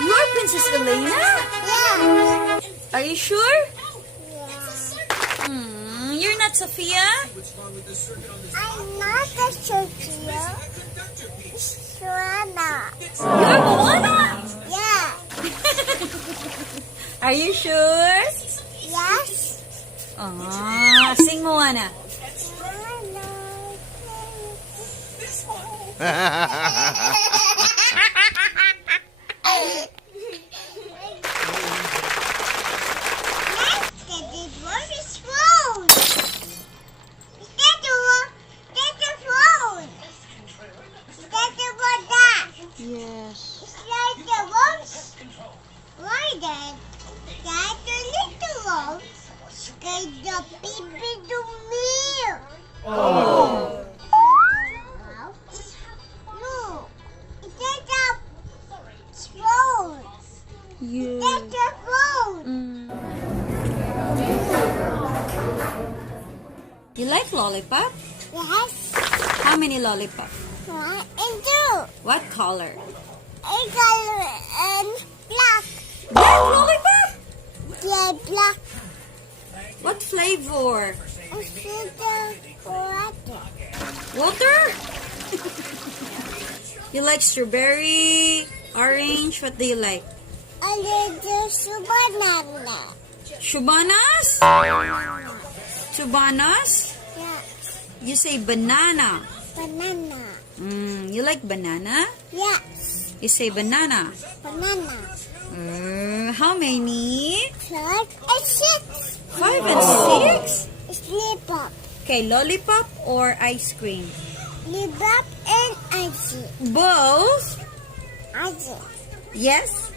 You are Princess Elena? Yeah. Are you sure? Yeah. You're not Sophia? I'm not a Sophia. Joanna. You're Moana? Yeah. Are you sure? Yes. Sing Moana. Yes. It's like the wolves. Why then? That's the little wolves. Scared the baby to milk. Oh. No. It's a phone. Yeah. That's a phone. You like lollipop? Yes. How many lollipop? 1 and 2. What color? Color and black. Black lollipop? Yeah, black. What flavor? Water. Water? You like strawberry, orange? What do you like? A little banana. Shubanas? Subanas? Yeah, You say banana. banana. You like banana? Yes, You say banana. banana. How many? 5 and 6. 5 and 6? Sleep up. Okay, lollipop or ice cream? Sleep up and ice. Both? Ice. Yes?